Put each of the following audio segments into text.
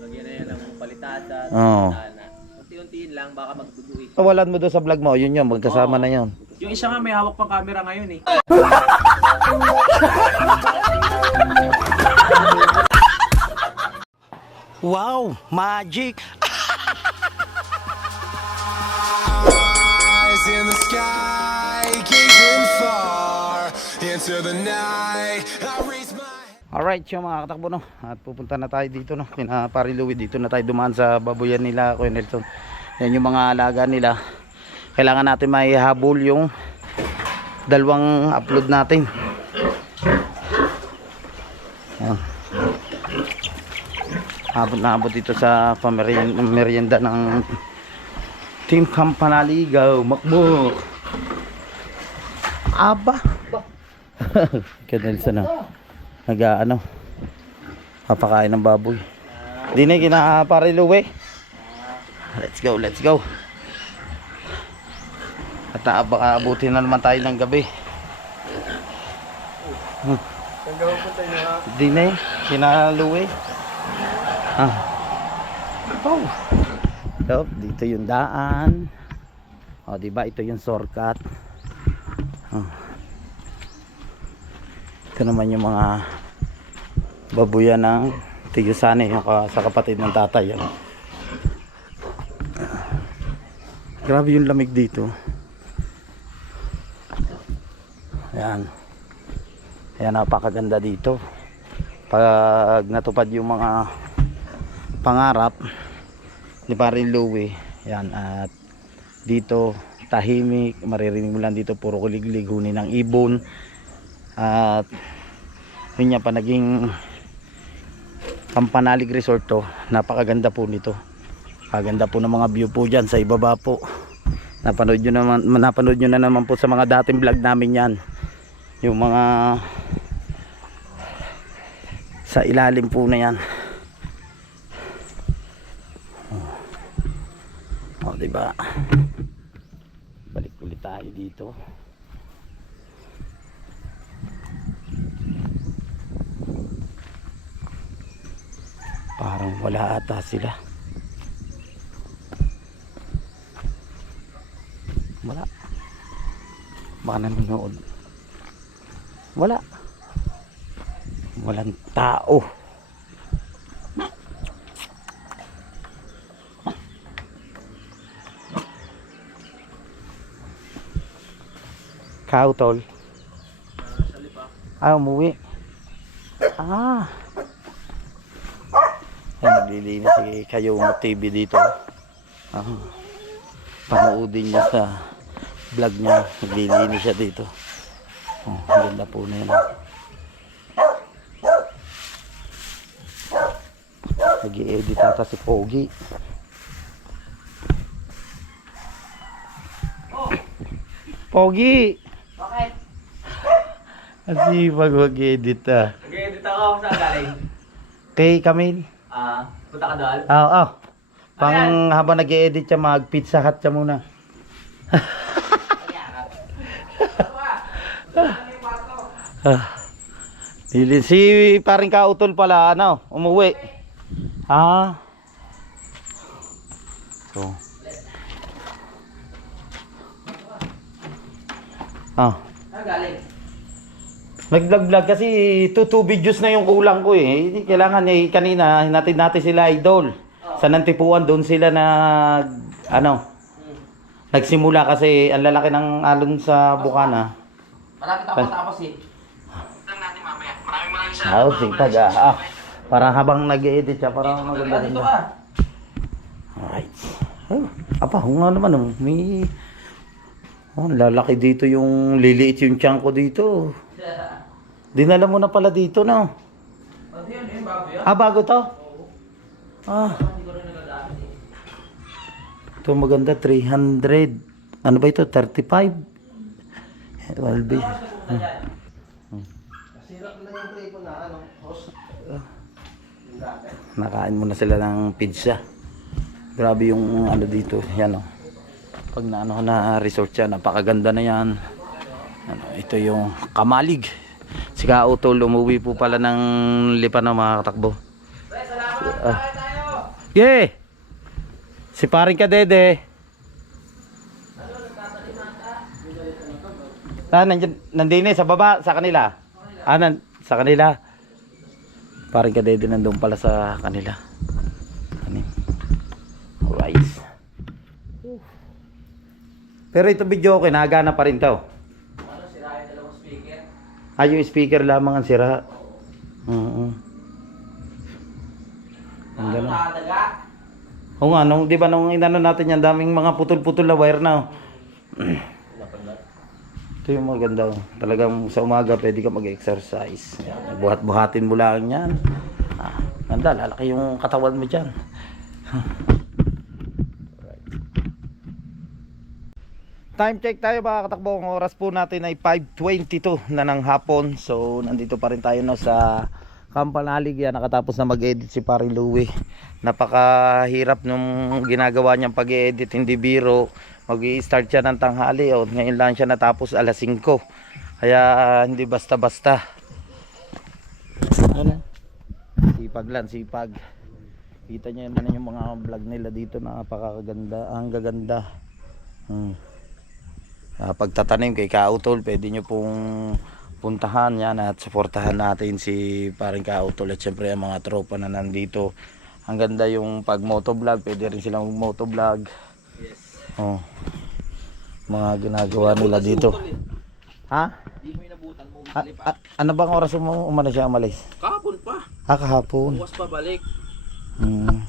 Lagyan na yan ng palitada. Oo. Unti-untiin lang, baka magduduwi. Tawalan mo doon sa vlog mo. Yun yun, magkasama na yun. Yung isa nga may hawak pang camera ngayon eh. Wow, magic! eyes in the sky, gazing far into the night. I raise my Alright, yung mga katakbo no. At pupunta na tayo dito no. Kina Pari Louie dito na tayo dumaan sa babuyan nila, Kuya Nelson. Yan yung mga alaga nila. Kailangan natin may habol yung dalawang upload natin. Yan. Abot na abot dito sa pamerienda merienda ng Team Campanaligaw, Makmuk. Aba. Kuya Nelson no nag ano papakain ng baboy. Di na kinapariluwi let's go let's go. At ah, baka abutin na naman tayo ng gabi. Hmm. di na eh. Kinaluwi ah. Oh. Yup, dito yung daan. O diba ito yung shortcut. Oh. Ito naman yung mga babuyan ng Tigusane yung sa kapatid ng tatay. Yan. Grabe yung lamig dito. Ayan. Ayan, napakaganda dito. Pag natupad yung mga pangarap ni Parin Louie. Yan, at dito tahimik, maririnig mo lang dito puro kuliglig, huni ng ibon. At yun nga pa naging Pampanalig Resort to. Napakaganda po nito. Kaganda po ng mga view po dyan sa ibaba po. Napanood nyo, naman, napanood nyo na naman po sa mga dating vlog namin yan. Yung mga sa ilalim po na yan. Oh, oh diba? Balik ulit tayo dito. Parang wala ata sila. Wala. Baka nanonood. Wala. Walang tao. Kao tol. Ah, umuwi. Ah. Naglilinis si kayo TV dito. Ah, panoodin niya sa vlog niya. Naglilinis siya dito. Oh, ang ganda po na yan. Nag-i-edit ata si Pogi. Pogi! Bakit? Kasi pag mag-edit ah. Nag-edit ako sa galing. Kay Camille. Ah, punta ka doon? Ah, ah. Pang habang nag-edit siya, mag-pizza hut siya muna. Dilin si paring kautol pala ano, umuwi. Ah. So. Ah. Ah, galing. Nag-vlog-vlog kasi 2 videos na yung kulang ko eh. Hindi Kailangan eh kanina hinatid natin sila idol. Sa Nantipuan doon sila nag ano nagsimula kasi ang lalaki ng alon sa Bukana. Malapit ako matapos eh. Ah, oh, sipag ah. ah. Para habang nag-edit siya, para maganda Ah, rin. dito ka. Alright. Oh, apa, kung nga naman oh, may oh, lalaki dito yung liliit yung tiyan ko dito. Dinala mo na pala dito no. Ano yun? Yung bago yun? Ah, bago to? Ah. Hindi ko rin nagagamit eh. Ito maganda, 300. Ano ba ito? 35? Well, be. Nakain muna sila ng pizza. Grabe yung ano dito. Yan o. Pag na ano na resort siya, napakaganda na yan. Ano, ito yung Kamalig. Si Kautol, umuwi po pala ng lipa ng mga katakbo. Ah. Yeah! Si paring ka dede. Ah, nandyan, nandun eh, sa baba, sa kanila. Ah, nan, sa kanila. Paring ka dede nandun pala sa kanila. Ano? Alright. Pero ito video okay, nagana pa rin to. Ano, sira yung dalawang speaker? Ah, yung speaker lamang ang sira. Oo. Ang Ano, gano'n. Oo nga, nung, di ba nung inano natin yan, daming mga putol-putol na wire na. oh. Ito yung maganda. oh. Talagang sa umaga pwede ka mag-exercise. Buhat-buhatin mo lang yan. Ah, ganda, lalaki yung katawan mo dyan. Time check tayo mga katakbo. Ang oras po natin ay 5.22 na ng hapon. So, nandito pa rin tayo no, sa Kampanalig. Yan, nakatapos na mag-edit si Paring Louie. Napakahirap nung ginagawa niyang pag-edit. Hindi biro. mag start siya ng tanghali. O, ngayon lang siya natapos alas 5. Kaya hindi basta-basta. Ano? Sipag lang, sipag. Kita niyo naman yung mga vlog nila dito. Napakaganda. Ang gaganda. Hmm. Ah, pagtatanim kay Kautol, pwede nyo pong puntahan yan at suportahan natin si paring Kautol at syempre ang mga tropa na nandito. Ang ganda yung pag motovlog, pwede rin silang motovlog. Yes. Oh. Mga ginagawa nila dito. Ha? Mo. A- a- ano bang oras mo umano siya umalis? Kahapon pa. Ah, kahapon. Bukas pa balik. Hmm.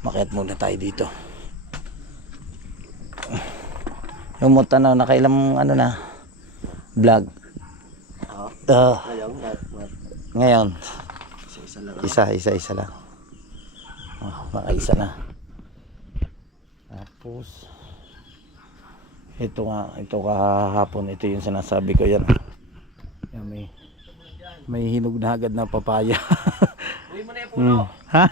Makiat muna tayo dito. Yung mo tanaw, nakailang ano na vlog. Ah, Ayaw, mat, mat. ngayon, Isa-isa lang. isa, isa, isa lang. Oh, makaisa na. Tapos, ito nga, ito kahapon, ito yung sinasabi ko yan. Yan, may, may hinog na agad na papaya. Uwi mo na yung puno. Hmm. Ha?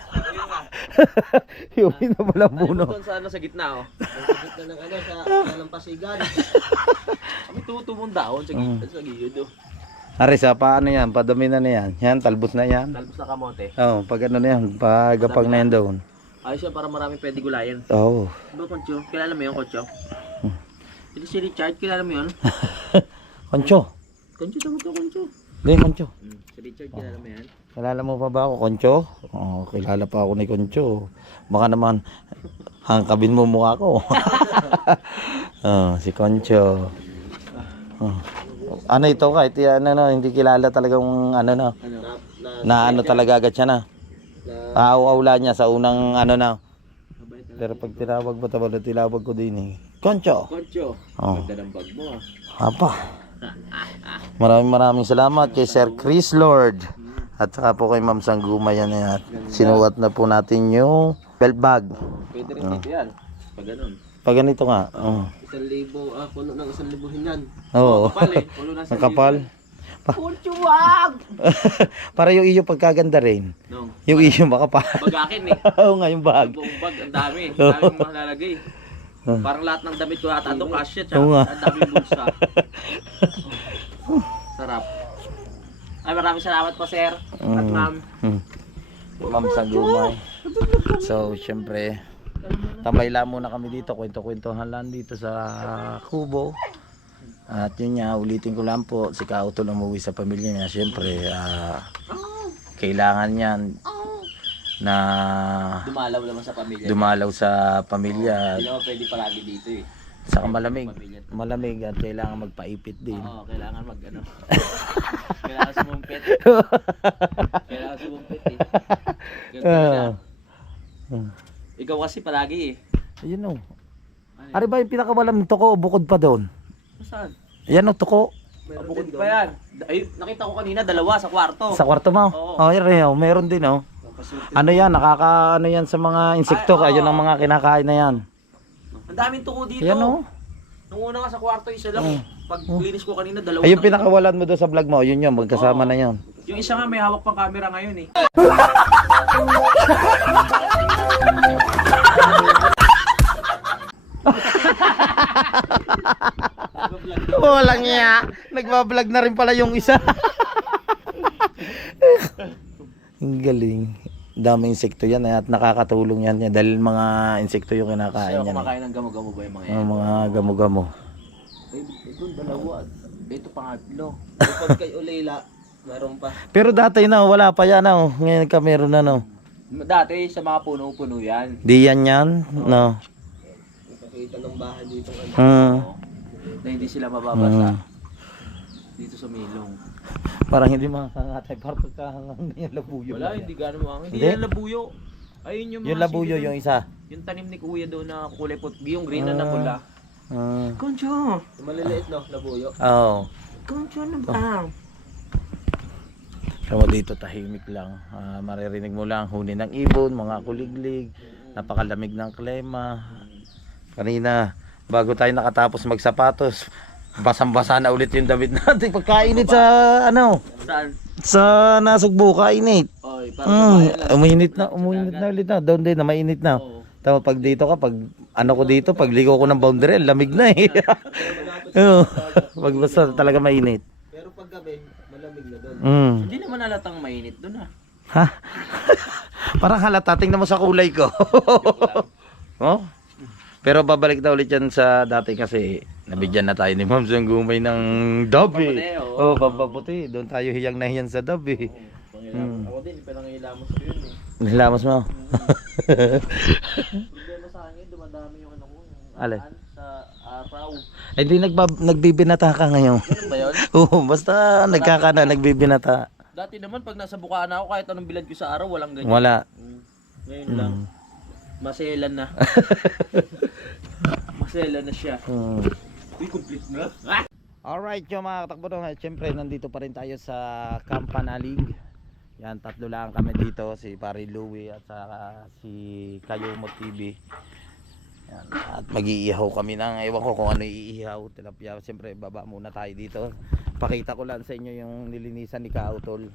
yung mo lang Ano puno. doon sa ano sa gitna oh. Sa gitna ng ano sa nalampasigan. Kami tutubong daon sa gitna sa gilid oh. Aris, ah, paano yan? Padami na na yan. Yan, talbos na yan. Talbos na kamote. Oo, pag ano na yan, pagapag na yan doon. Ayos yan para maraming pwede gulayan. Oo. Diba Koncho? Kilala mo yun Koncho? Ito si Richard, kilala mo yun? Koncho. Koncho tawag ka Koncho. Hindi, Koncho. Hmm. Si Richard, kilala mo yan? Kilala mo pa ba ako, Koncho? Oo, kilala pa ako ni Koncho. Baka naman, hangkabin mo mukha ko. Oo, si Koncho. Oo. Ano ito kahit ano, hindi kilala talagang ano. Ano? Na, na, ano talaga agad siya na. Aaw-awla niya sa unang ano na. Pero pag tinawag mo tawag tinawag ko din eh. Koncho. Koncho, Oh. ganda ng bag mo ah. Apa. Maraming maraming salamat kay Sir Chris Lord. At saka po kay Ma'am Sangguma yan yan. Sinuwat na po natin yung belt bag. Pwede rin dito yan. Pag ganun. Pag ganito nga. Oh. Isang libo, ah, puno ng isang libuhin yan. Oo. Kapal eh. Puno ng Ang isang kapal. wag! Para yung iyo pagkaganda rin. No. Yung iyo makapal. Bagakin eh. Oo nga yung bag. Buong bag, ang dami. Ang daming malalagay. Parang lahat ng damit ko ata ito, kasya. Tsaka ang daming bulsa. Sarap. Ay, maraming salamat po, sir. At Mm. ma'am. Hmm. Ma'am Sangguma. So, syempre, tambay lang muna kami dito. Kwento-kwentuhan lang dito sa Kubo. At yun nga, ulitin ko lang po, si Kautol umuwi sa pamilya niya. Syempre, ah, kailangan niyan na Dumalaw naman sa pamilya. dumalaw sa pamilya. Hindi naman pwede palagi dito eh. Saka malamig. Malamig at kailangan magpaipit din. Oo, kailangan mag ano. kailangan sumumpit. kailangan sumumpit eh. Ah. Ikaw kasi palagi eh. Ayun o. Ari ba yung pinakawalang toko bukod pa doon? Saan? Yan o, toko. Bukod pa yan. Ay, nakita ko kanina dalawa sa kwarto. Sa kwarto mo? Oo. Oh, yun, yun, meron din oh. Ano yan, nakaka ano yan sa mga insekto, Ay, oo. ayun ang mga kinakain na yan. Ang daming tuko dito. Yan oh. Nung una nga sa kwarto, isa lang. Pag linis ko kanina, dalawa. Ay, yung na- pinakawalan mo doon sa vlog mo, yun yun, magkasama Oo. na yun. Yung isa nga may hawak pang camera ngayon eh. Walang niya. Nagbablog na rin pala yung isa. Ang galing. Daming insekto yan at nakakatulong yan dahil mga insekto yung kinakain Kasi yan. eh. kumakain ng gamo-gamo ba yung mga yan? Ang mga gamo-gamo. Eh, Ito, dalawa. Ito pangatlo. Kapag kay Ulila, meron pa. Pero dati na wala pa yan oh. Ngayon ka meron na no. Dati sa mga puno-puno yan. Di yan yan? No. Ipakita ng bahay dito ano. Hmm. Na hindi sila mababasa. Hmm. Dito sa Milong. Parang hindi makakangatay. Parang pagkahangang na yung labuyo. Wala, hindi gano'n mo Hindi Hindi? yan labuyo. Ayun yung mga Yung labuyo sili yung isa. Yung tanim ni Kuya doon na kulay puti. Yung green na na Ah. pula. Ah. Concho! Maliliit no, labuyo. Oo. Concho na ba? So dito tahimik lang. Ah, maririnig mo lang huni ng ibon, mga kuliglig, napakalamig ng klema. Kanina, bago tayo nakatapos magsapatos, basang-basa na ulit yung damit natin. Pagkainit sa ano, Saan? sa nasugbo, kainit. Oy, Mm, uminit na, uminit na ulit na. Doon din na mainit na. Tapos pag dito ka, pag ano ko dito, pag ligo ko ng boundary, lamig na eh. Pag basta talaga mainit. Pero pag gabi, malamig na doon. Mm. Hindi naman halatang mainit doon ah. Ha? Parang halata, tingnan mo sa kulay ko. oh? Pero babalik na ulit yan sa dati kasi nabigyan na tayo ni Ma'am Sang Gumay ng dub eh. Oo. Oh, pampaputi. Doon tayo hiyang na hiyan sa dub eh. Pangilamos. Ako din, pinangilamos ko yun eh. Nilamos mo. Problema sa akin, dumadami yung ano ko. Alin? Sa araw. Ay di nagbab- nagbibinata ka ngayon. Ganun ba yun? Oo, basta nagkakana, nagbibinata. Dati naman, pag nasa bukaan ako, kahit anong bilad ko sa araw, walang ganyan. Wala. Mm. Ngayon lang. Maselan na. Maselan na siya. Hmm. Complete na. Ah! Alright yung mga katakbo no, siyempre nandito pa rin tayo sa Campanalig. Yan, tatlo lang kami dito, si Pari Louie at saka si Kayomo TV. Yan, at mag-iihaw kami ng, ewan ko kung ano iihaw, tilapia. Siyempre baba muna tayo dito. Pakita ko lang sa inyo yung nilinisan ni Kautol.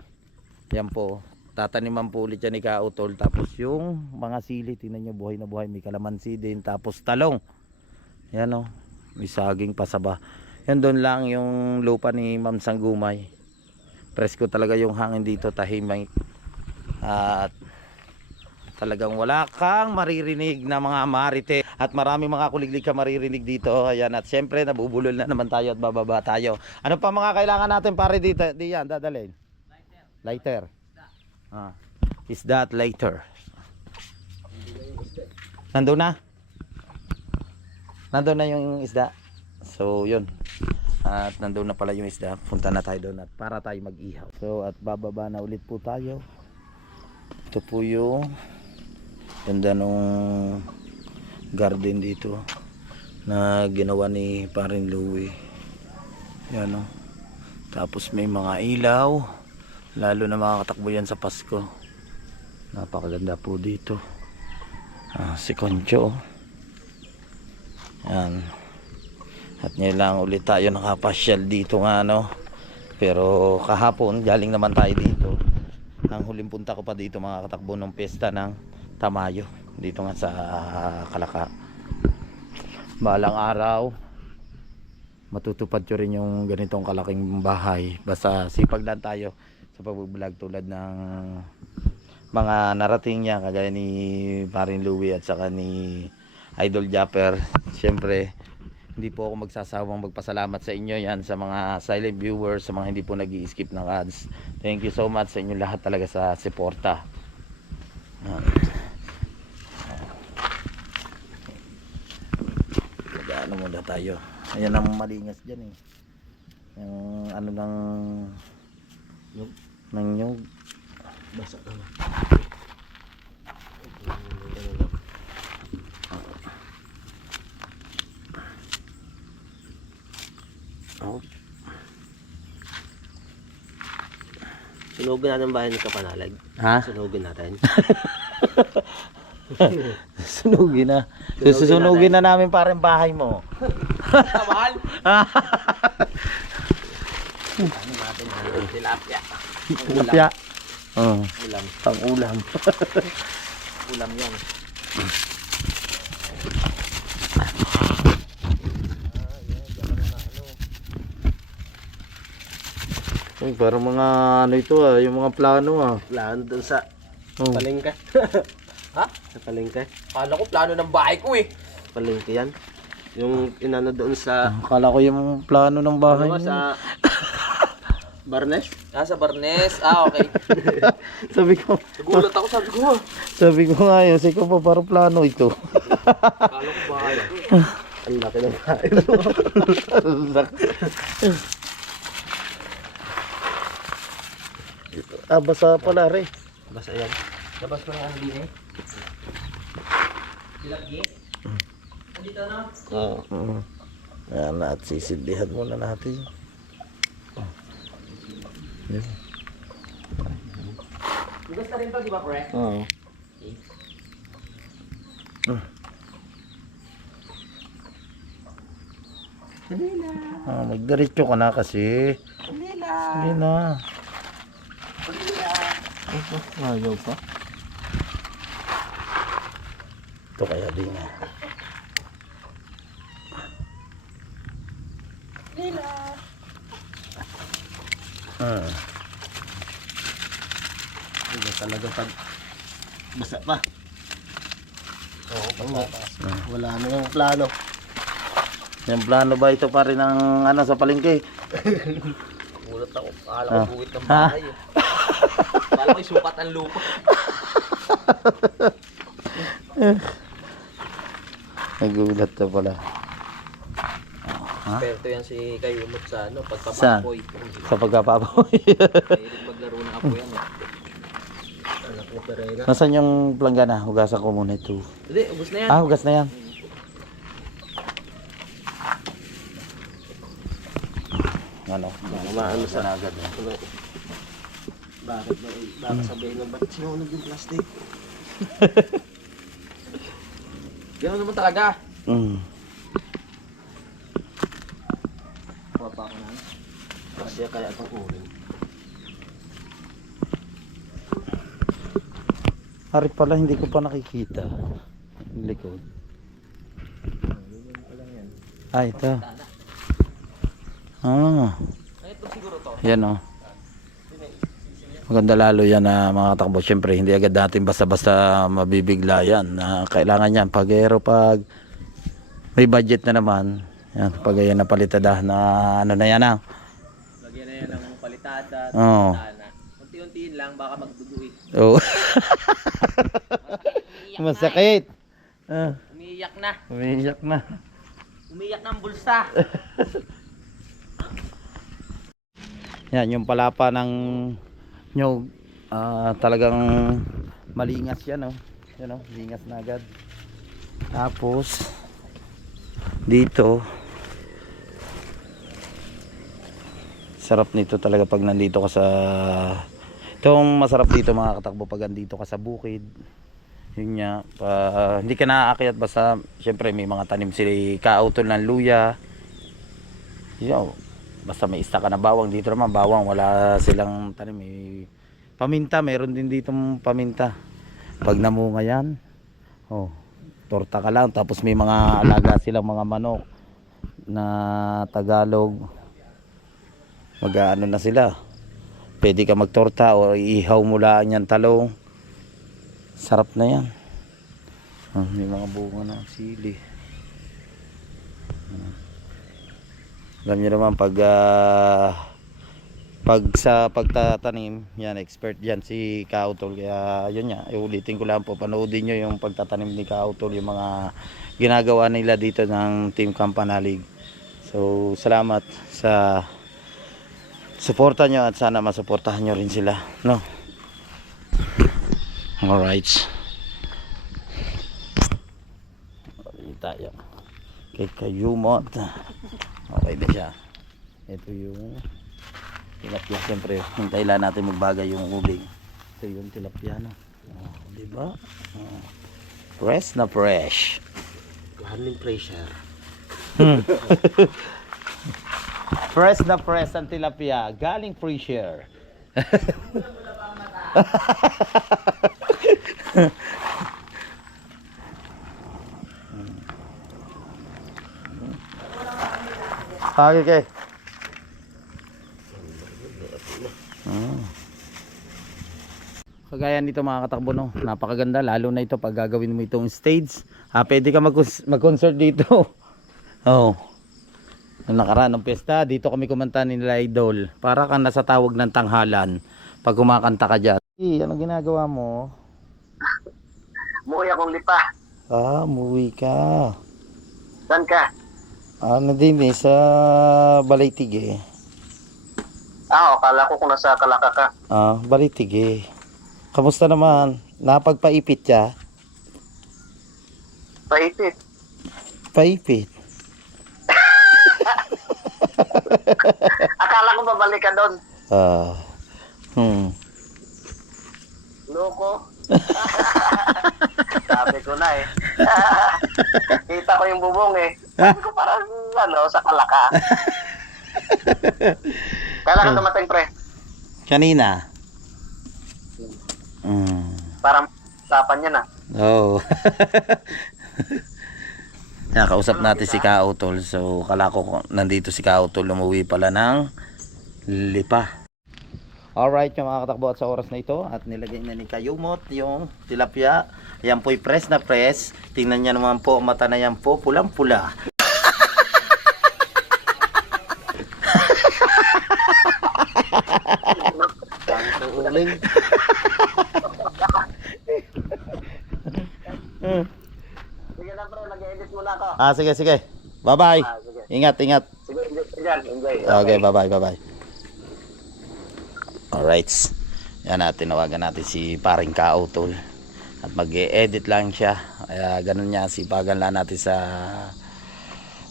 Yan po, tataniman po ulit yan ni Kautol. Tapos yung mga sili, tingnan nyo buhay na buhay, may kalamansi din. Tapos talong. Yan o, may saging pasaba. Yan doon lang yung lupa ni Ma'am Sanggumay. Presko talaga yung hangin dito, tahimik. At talagang wala kang maririnig na mga marite. At marami mga kuliglig ka maririnig dito. Ayan, at syempre nabubulol na naman tayo at bababa tayo. Ano pa mga kailangan natin pare dito? Di yan, dadalhin. Lighter. Ah. Is that later? Nandun na? Nandun na yung isda. So, yun. At nandun na pala yung isda. Punta na tayo doon at para tayo mag-ihaw. So, at bababa na ulit po tayo. Ito po yung ganda nung garden dito na ginawa ni Parin Louie. Yan o. Tapos may mga ilaw. Lalo na makakatakbo yan sa Pasko. Napakaganda po dito. Ah, si Concho. oh. Yan. At ngayon lang ulit tayo nakapasyal dito nga no. Pero kahapon galing naman tayo dito. Ang huling punta ko pa dito mga katakbo ng pesta ng Tamayo. Dito nga sa Kalaka. Balang araw matutupad ko rin yung ganitong kalaking bahay. Basta sipag lang tayo sa pag-vlog tulad ng mga narating niya kagaya ni Parin Louie at saka ni Idol Japper. Siyempre, hindi po ako magsasawang magpasalamat sa inyo yan sa mga silent viewers, sa mga hindi po nag skip ng ads. Thank you so much sa inyo lahat talaga sa suporta. Mag-ano muna tayo. Ayan ang malingas dyan eh. Yung ano ng Nyug? ng nyug. Basa ka na. Oh. Sunugin natin ang bahay ni Kapanalag. Ha? Sunugin natin. Sunugin na. Susunugin na namin parang bahay mo. Mahal! ano natin ang tilapia? Tilapia. Oh, Ulam. pang ulam. Ulam yan. Uy, parang mga ano ito ah, yung mga plano ah. Plano dun sa Oh. palengke. Ha? Sa palengke. Kala ko plano ng bahay ko eh. Palengke yan. Yung inano doon sa... Akala ko yung plano ng bahay Ano ba, sa... Barnes? Nasa Barnes. Ah, okay. sabi ko, Nagulat ako, sabi ko, ah. sabi ko nga yun, sabi ko pa parang plano ito. Kala ko bahay. Ang laki ng bahay mo. Ah, basa pala re. Basta yan. Labas ko ng ano din eh. Dilagi? Andito na. Oo. Oo. Ayan, at sisindihan muna natin. Yan. Lugas na rin to, di ba, pre? Oo. Ah, magdiretso ka na kasi. Sige na. Ayaw pa. Ito kaya din nga. Ah, Iba talaga pag... Basta pa. Oo, wala, wala na yung plano. yung plano ba ito pa rin ang ano sa palengke? Nagulat ako. Kala Ah. ko buwit ng bahay ko isukat ang lupa. Nagulat na pala. Ha? Pero ito yan si Kayo Umot sa ano, pagpapapoy. Sa pagkapapoy. Mahilig maglaro ng apo yan eh. Anak ni Pereira. Nasaan yung planggana? Hugasan ko muna ito. Hindi, ubus na yan. Ah, hugas na yan. Ano? Maano sa... na agad. eh. Ano, bakit ba? Baka sabihin ng ba't sinunod yung plastic? Ganun naman talaga. Mm. Papa ko na. Kasi kaya itong uling. Ari pala, hindi ko pa nakikita. Yung likod. Ah, ito. Ah, Ay, ito siguro to. yan o. Maganda lalo yan na mga takbo. Siyempre, hindi agad natin basta-basta mabibigla yan. Na kailangan yan. Pag aero, pag may budget na naman, yan, pag ayan napalitada na ano na yan ah. Lagyan na yan ng palitada. Oo. Tana. Unti-untiin lang, baka magdugo eh. Oo. Masakit. Ah, Umiiyak na. umiiyak na. Umiiyak ng bulsa. Yan, yung palapa ng nyog, ah, talagang malingas yan, oh. Yan, oh, lingas na agad. Tapos, dito, sarap nito talaga pag nandito ka sa, itong masarap dito mga katakbo pag nandito ka sa bukid. Yun nga, pa, hindi ka naaakyat basta, syempre may mga tanim sila, kautol ng luya. Yo, basta may ista ka na bawang. Dito naman bawang wala silang tanim may paminta. Meron din dito paminta. Pag namunga yan oh torta ka lang. Tapos may mga alaga silang mga manok na Tagalog. Mag-ano na sila. Pwede ka magtorta o ihaw mo lang yan talong. Sarap na yan. Oh, may mga bunga ng sili alam niyo naman pag ah, pag sa pagtatanim yan expert yan si Kautol. Kaya yun nga iulitin ko lang po panoodin nyo yung pagtatanim ni Kautol yung mga ginagawa nila dito ng Team Campanalig so salamat sa suporta nyo at sana masuportahan nyo rin sila no? Alright Alright tayo kay Kayumot Okay na siya. Ito yung tilapia. Siyempre, hintay lang natin magbagay yung uling. Ito yung tilapia na. Oh, di ba? Oh. Fresh na fresh. Maraming pressure. Fresh na fresh ang tilapia. Galing free Okay, okay. Ah. Kagaya nito mga katakbo no, napakaganda lalo na ito pag gagawin mo itong stage. Ah, pwede ka mag- mag-concert dito. oh. Nung nakaraan ng piyesta, dito kami kumanta ni nila Idol. Para kang nasa tawag ng tanghalan pag kumakanta ka dyan. Eh, ano ginagawa mo? Muwi akong lipa. Ah, umuwi ka. Saan ka? Ano din eh, sa Balaytig eh. Ah, akala ko kung nasa Kalaka ka. Ah, Balaytig eh. Kamusta naman? Napagpaipit ka? Paipit. Paipit. Akala ko babalik ka doon. Ah. Hmm. Loko. Sabi ko na eh. Kita ko yung bubong eh. Sabi ko parang ano, sa Kalaka. Kailan ka dumating pre? Kanina. Hmm. Parang usapan niya na. Oo. Oh. Nakausap natin si Kautol. So, kala ko nandito si Kautol. Umuwi pala ng lipa. Alright, yung mga katakbo at sa oras na ito at nilagay na ni Kayumot yung tilapia. Yan po'y press na press. Tingnan niya naman po, mata na yan po, pulang-pula. Ang uling. Sige na pre, nag-edit muna ako. Ah, sige, sige. Bye-bye. Ah. Ingat, ingat. Sige. Enjoy. enjoy. Okay, bye-bye, bye-bye. Alright. Yan natin, tinawagan natin si paring Kautol. At mag-edit lang siya. Kaya ganun niya, sipagan lang natin sa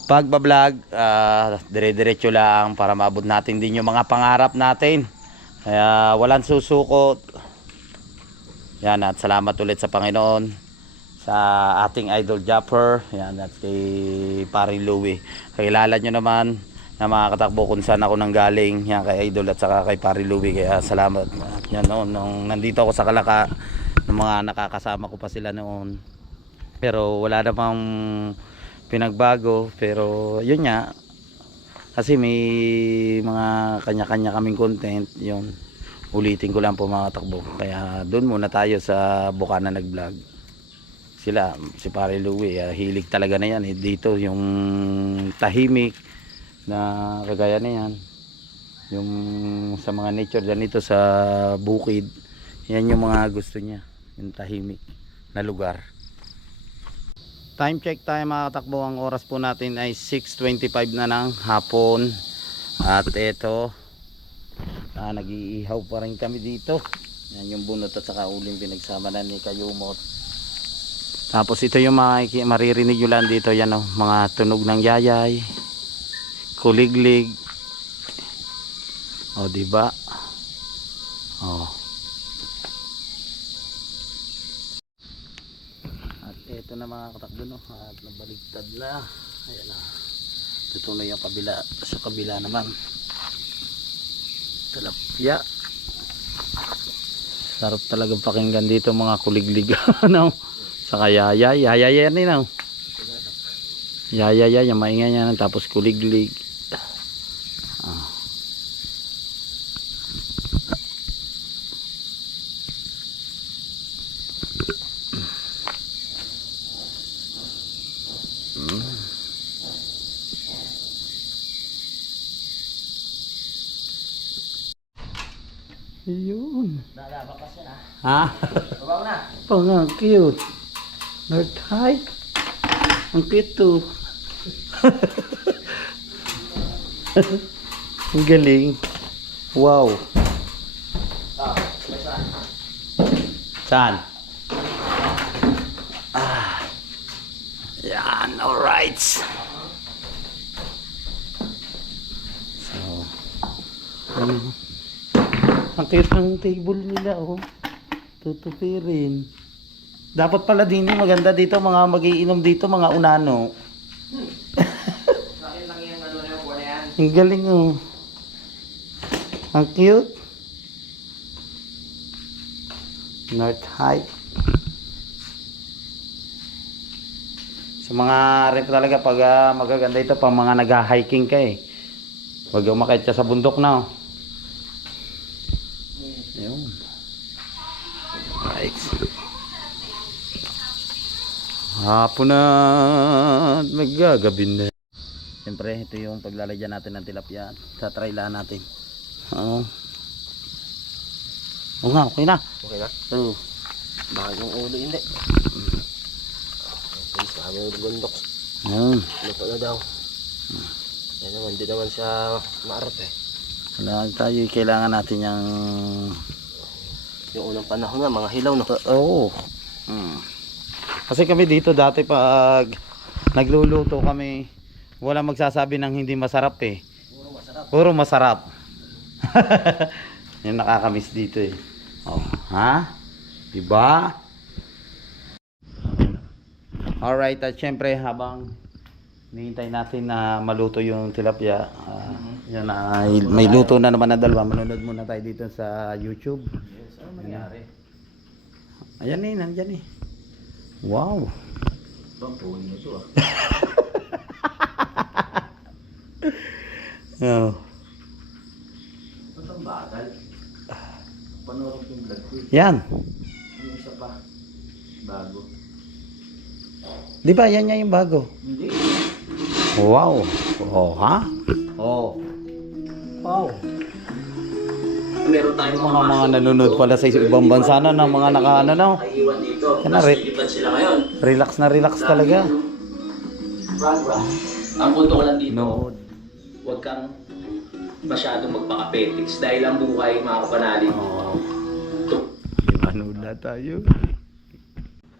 pagbablog. Uh, dire-diretso lang para maabot natin din yung mga pangarap natin. Kaya walang susukot. Yan at salamat ulit sa Panginoon sa ating idol Japper. Yan at kay paring Louie. Kakilala nyo naman na mga katakbo kung saan ako nang galing yan kay Idol at saka kay Pari Louie kaya salamat. At yan noon nung nandito ako sa Kalaka ng mga nakakasama ko pa sila noon. Pero wala namang pinagbago. Pero yun nga kasi may mga kanya-kanya kaming content yun. Ulitin ko lang po mga takbo. Kaya doon muna tayo sa Bukana nag vlog sila si Pare Louie ah, hilig talaga na yan. Eh. dito yung tahimik na kagaya na yan. Yung sa mga nature dyan ito sa bukid yan yung mga gusto niya yung tahimik na lugar. Time check tayo mga katakbo. Ang oras po natin ay 6.25 na ng hapon. At ito ah, nag-iihaw pa rin kami dito. Yan yung bunot at saka uling pinagsama na ni Kayumot. Tapos ito yung mga maririnig nyo lang dito yan oh, mga tunog ng yayay kuliglig. O di ba? Oh at ito na mga katakbo no? At nabaligtad na. Ayan na. Tutuloy yung kabila sa kabila naman. Talapya. Sarap talagang pakinggan dito mga kuliglig ano saka yayay. Yayay yan eh no? Yayay yung maingay yan tapos kuliglig Ah. Mm. Yun. Ha? Babaw na. Oh, ang cute. North High. Ang cute to. Ang galing. Wow. Saan? Ah. Yan, alright. So, ano, ang cute ng table nila, oh. Tutupirin. Dapat pala din yung maganda dito, mga magiinom dito, mga unano. Ang galing oh. Ang cute. North High. Sa mga rep talaga pag ah, magaganda ito pang mga nag-hiking ka eh. Huwag umakit ka sa bundok na oh. Hapon na at magagabin na. Siyempre, ito yung paglalagyan natin ng tilapia. Tatrailan natin. Oo. Oo nga, okay na. Okay na? Oo. Bakit yung ulo hindi? Okay, sabi yung bundok. Ayun. Luto na daw. Yan naman, di naman siya maarap eh. Wala tayo, kailangan natin yung... Yung unang panahon nga, mga hilaw no? Oo. Hmm. Kasi kami dito dati pag nagluluto kami, wala magsasabi ng hindi masarap eh. Puro masarap. Puro masarap. Yung nakakamiss dito eh. Oh, ha? Diba? Alright, at syempre habang hinihintay natin na maluto yung tilapia, ah, yan na, may luto na naman na dalawa. Manonood muna tayo dito sa YouTube. Yes, ano nangyari? Ayan eh, nandyan eh. Wow. Bang puli ito ah. Oh. Ang bagal? Panoorin yung vlog ko. Yan. Yung isa pa. Bago. Di ba yan yan yung bago? Hindi. Wow. Oh, ha? Oh. Wow. Meron tayong Mga mga nanonood pala sa ibang bansa na ng mga nakaano na. Naiiwan dito. Yan na, Tapos re- lilipat sila ngayon. Relax na relax talaga. Ang punto ko lang dito, No. huwag kang masyadong magpaka-petics dahil ang buhay mga kapanalig. Oh. Manood na tayo.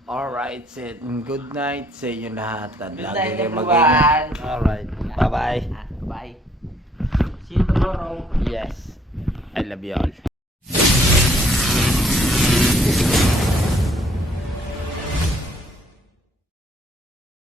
Alright, Sid. Good night sa inyo lahat. At Good lagi everyone. mag-ingat. Alright. Bye-bye. Bye. See you tomorrow. Yes. I love you all.